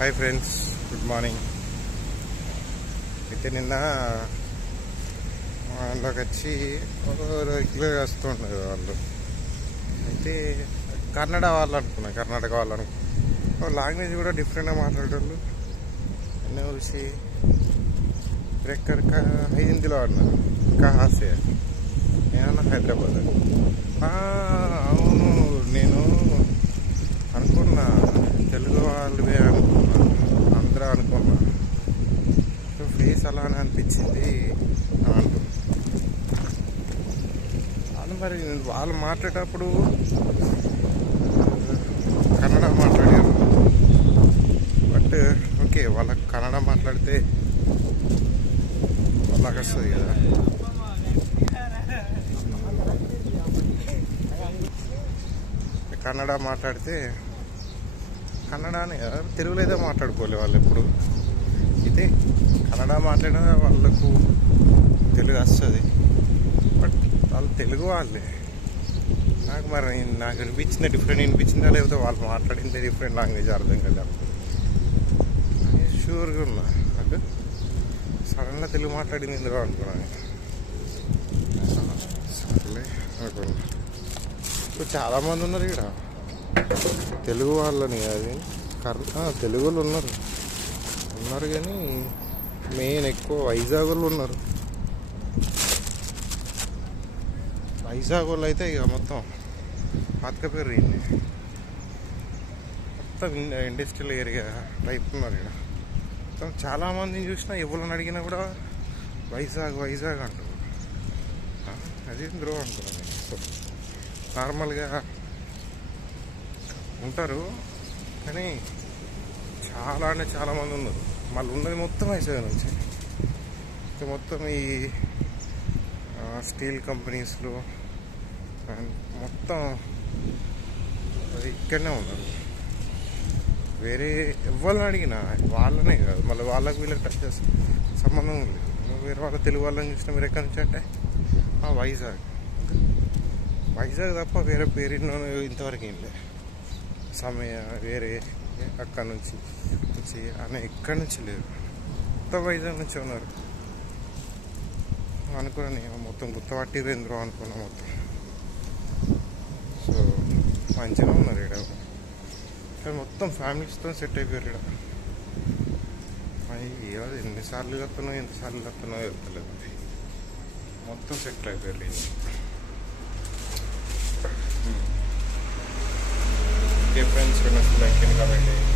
Hi friends good morning అయితే నిన్న వాళ్ళకి వచ్చి రెగ్యులర్ వస్తుండదు వాళ్ళు. అయితే కన్నడ వాళ్ళు అనుకున్నాను కర్ణాటక వాళ్ళు అనుకున్నాను లాంగ్వేజ్ కూడా డిఫరెంట్గా మాట్లాడేటోళ్ళు. నేను చూసి ఎక్కడ హిందీలో ఆడినారు కహాసే నేనన్నా హైదరాబాద్ అవును నేను అనుకున్నా తెలుగు వాళ్ళవే అనుకున్నా అందరూ అనుకున్నా ప్లేస్ అలానే అనిపించింది? అంటుంది మరి వాళ్ళు మాట్లాడేటప్పుడు కన్నడ మాట్లాడారు. బట్ ఓకే వాళ్ళకి కన్నడ మాట్లాడితే వాళ్ళకి వస్తుంది కదా. కన్నడ మాట్లాడితే కన్నడ అని కదా, తెలుగులో అయితే మాట్లాడుకోలే వాళ్ళు ఎప్పుడు. అయితే కన్నడ మాట్లాడిన వాళ్ళకు తెలుగు వస్తుంది. బట్ వాళ్ళు తెలుగు వాళ్ళే. నాకు మరి నాకు అనిపించింది డిఫరెంట్ అనిపించిందా లేకపోతే వాళ్ళు మాట్లాడింది డిఫరెంట్ లాంగ్వేజ్ అర్థం కదా షూర్గా ఉన్నా. నాకు సడన్గా తెలుగు మాట్లాడింది ఎందుకు అనుకున్నాను సర్లే అనుకున్నా. ఇప్పుడు చాలామంది ఉన్నారు ఇక్కడ. తెలుగు వాళ్ళని అది కర్ తెలుగులో ఉన్నారు. ఉన్నారు కానీ మెయిన్ ఎక్కువ వైజాగ్ వాళ్ళు ఉన్నారు. వైజాగ్ వాళ్ళు అయితే ఇక మొత్తం పాతకపేరు మొత్తం ఇండస్ట్రియల్ ఏరియా టైప్ ఉన్నారు ఇక్కడ. మొత్తం చాలామందిని చూసినా ఎవరిని అడిగినా కూడా వైజాగ్ వైజాగ్ అంటారు. అది బ్రో అనుకున్నాను నార్మల్గా ఉంటారు. కానీ చాలా అంటే చాలామంది ఉన్నారు. మళ్ళీ ఉన్నది మొత్తం వైజాగ్ నుంచి. మొత్తం ఈ స్టీల్ కంపెనీస్లో అండ్ మొత్తం ఇక్కడనే ఉన్నారు. వేరే ఎవరిని అడిగినా వాళ్ళనే కాదు. మళ్ళీ వాళ్ళకి వీళ్ళకి టచ్ చేస్తే. సంబంధం లేదు. వేరే వాళ్ళ తెలుగు వాళ్ళని చూసినా మీరు ఎక్కడి నుంచి అంటే వైజాగ్. వైజాగ్ తప్ప వేరే పేరు ఇంతవరకు ఏం లేదు. సమయ వేరే అక్కడ నుంచి వచ్చి అని ఎక్కడి నుంచి లేదు. మొత్తం వైజాగ్ నుంచి ఉన్నారు. అనుకున్నాను నేను మొత్తం గుర్తుపట్టి ఎందుకు అనుకున్నా మొత్తం. సో మంచిగా ఉన్నారు ఇక్కడ కానీ మొత్తం ఫ్యామిలీస్తో సెట్ అయిపోయారు ఇక్కడ ఏదో ఎన్నిసార్లు కత్తున్నావు ఎంతసార్లు కత్తున్నావు చెప్తలేదు. మొత్తం సెట్ అయిపోయారు difference. From a like in day